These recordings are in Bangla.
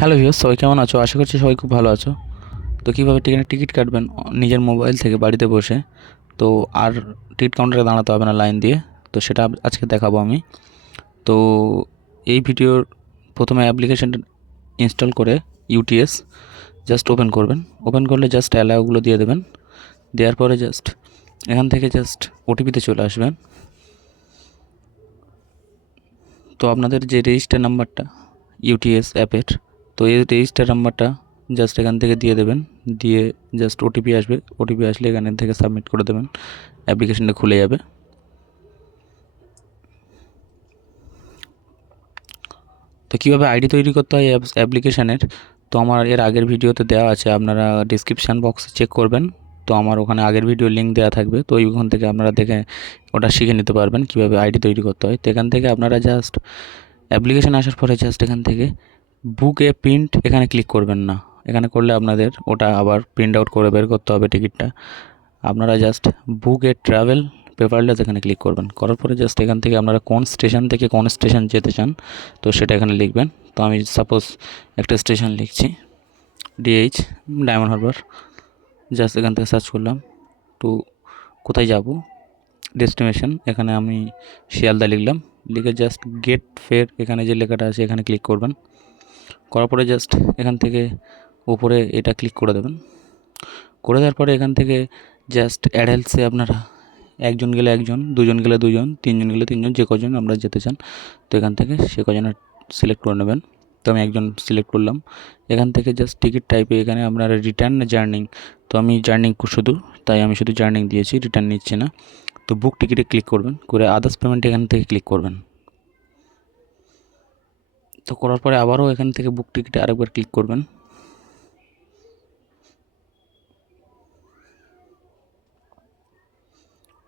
হ্যালো ভিউয়ার্স, সবাই কেমন আছো? আশা করছি সবাই খুব ভালো আছো। তো কীভাবে ট্রেনের টিকিট কাটবেন নিজের মোবাইল থেকে বাড়িতে বসে, তো আর টিকিট কাউন্টারে দাঁড়াতে হবে না লাইন দিয়ে, তো সেটা আজকে দেখাবো আমি। তো এই ভিডিওর প্রথমে অ্যাপ্লিকেশনটা ইনস্টল করে ইউটিএস জাস্ট ওপেন করবেন। ওপেন করলে জাস্ট অ্যালাউগুলো দিয়ে দেবেন। দেওয়ার পরে জাস্ট এখান থেকে জাস্ট ওটিপিতে চলে আসবেন। তো আপনাদের যে রেজিস্টার নাম্বারটা ইউটিএস অ্যাপের, তো এই রেজিস্টার নাম্বারটা জাস্ট এখান থেকে দিয়ে দেবেন। দিয়ে জাস্ট ওটিপি আসবে, ওটিপি আসলে এখান থেকে সাবমিট করে দেবেন, অ্যাপ্লিকেশনটা খুলে যাবে। তো কীভাবে আইডি তৈরি করতে হয় অ্যাপ্লিকেশানের, তো আমার এর আগের ভিডিওতে দেওয়া আছে, আপনারা ডিসক্রিপশান বক্সে চেক করবেন। তো আমার ওখানে আগের ভিডিও লিঙ্ক দেওয়া থাকবে, তো ওইখান থেকে আপনারা দেখে ওটা শিখে নিতে পারবেন কীভাবে আইডি তৈরি করতে হয়। তো এখান থেকে আপনারা জাস্ট অ্যাপ্লিকেশান আসার পরে জাস্ট এখান থেকে বুক এ প্রিন্ট এখানে ক্লিক করবেন না। এখানে করলে আপনাদের ওটা আবার প্রিন্ট আউট করে বের করতে হবে টিকিটটা। আপনারা just book a travel paperless এখানে ক্লিক করবেন। করার পরে জাস্ট এখান থেকে আপনারা কোন স্টেশন থেকে কোন স্টেশন যেতে চান তো সেটা এখানে লিখবেন। তো আমি সাপোজ একটা স্টেশন লিখছি ডিএইচ, ডায়মন্ড হারবার। জাস্ট এখান থেকে সার্চ করলাম তো কোথায় যাব, ডেস্টিনেশন, এখানে আমি শিয়ালদা লিখলাম। লিখে জাস্ট গেট ফেয়ার এখানে যে লেখাটা আছে এখানে ক্লিক করবেন। করার পরে জাস্ট এখান থেকে উপরে এটা ক্লিক করে দেবেন। করে দেওয়ার পরে এখান থেকে জাস্ট অ্যাডাল্টসে আপনারা একজন গেলে একজন, দুজন গেলে দুজন, তিনজন গেলে তিনজন, যে কজন আমরা যেতে চান তো এখান থেকে সে কজনের সিলেক্ট করে নেবেন। তো আমি একজন সিলেক্ট করলাম। এখান থেকে জাস্ট টিকিট টাইপে এখানে আপনারা রিটার্ন জার্নিং, তো আমি জার্নিং শুধু, তাই আমি শুধু জার্নিং দিয়েছি, রিটার্ন নিচ্ছি না। তো বুক টিকিটে ক্লিক করবেন, করে আদার্স পেমেন্ট এখান থেকে ক্লিক করবেন। তো করার পরে আবারও এখান থেকে বুক টিকিটে আরেকবার ক্লিক করবেন।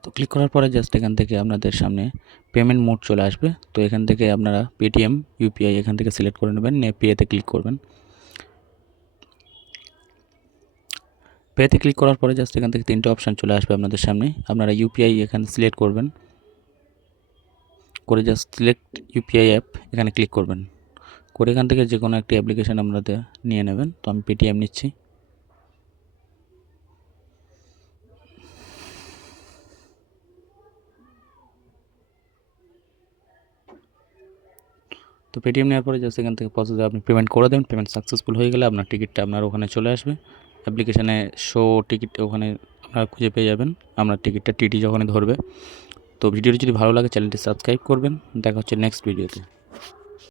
তো ক্লিক করার পরে জাস্ট এখান থেকে আপনাদের সামনে পেমেন্ট মোড চলে আসবে। তো এখান থেকে আপনারা পেটিএম, ইউপিআই এখান থেকে সিলেক্ট করে নেবেন, নিয়ে পেতে ক্লিক করবেন। পেতে ক্লিক করার পরে জাস্ট এখান থেকে তিনটে অপশান চলে আসবে আপনাদের সামনে। আপনারা ইউপিআই এখানে সিলেক্ট করবেন, করে জাস্ট সিলেক্ট ইউপিআই অ্যাপ এখানে ক্লিক করবেন। করে এখান থেকে যে কোনো একটি অ্যাপ্লিকেশান আপনাদের নিয়ে নেবেন। তো আমি পেটিএম নিচ্ছি। তো পেটিএম নেওয়ার পরে জাস্ট এখান থেকে প্রসেসে আপনি পেমেন্ট করে দেবেন। পেমেন্ট সাকসেসফুল হয়ে গেলে আপনার টিকিটটা আপনার ওখানে চলে আসবে। অ্যাপ্লিকেশানে শো টিকিট ওখানে আপনারা খুঁজে পেয়ে যাবেন আপনার টিকিটটা, টিটি যখনই ধরবে। তো ভিডিওটি যদি ভালো লাগে চ্যানেলটি সাবস্ক্রাইব করবেন। দেখা হচ্ছে নেক্সট ভিডিওতে।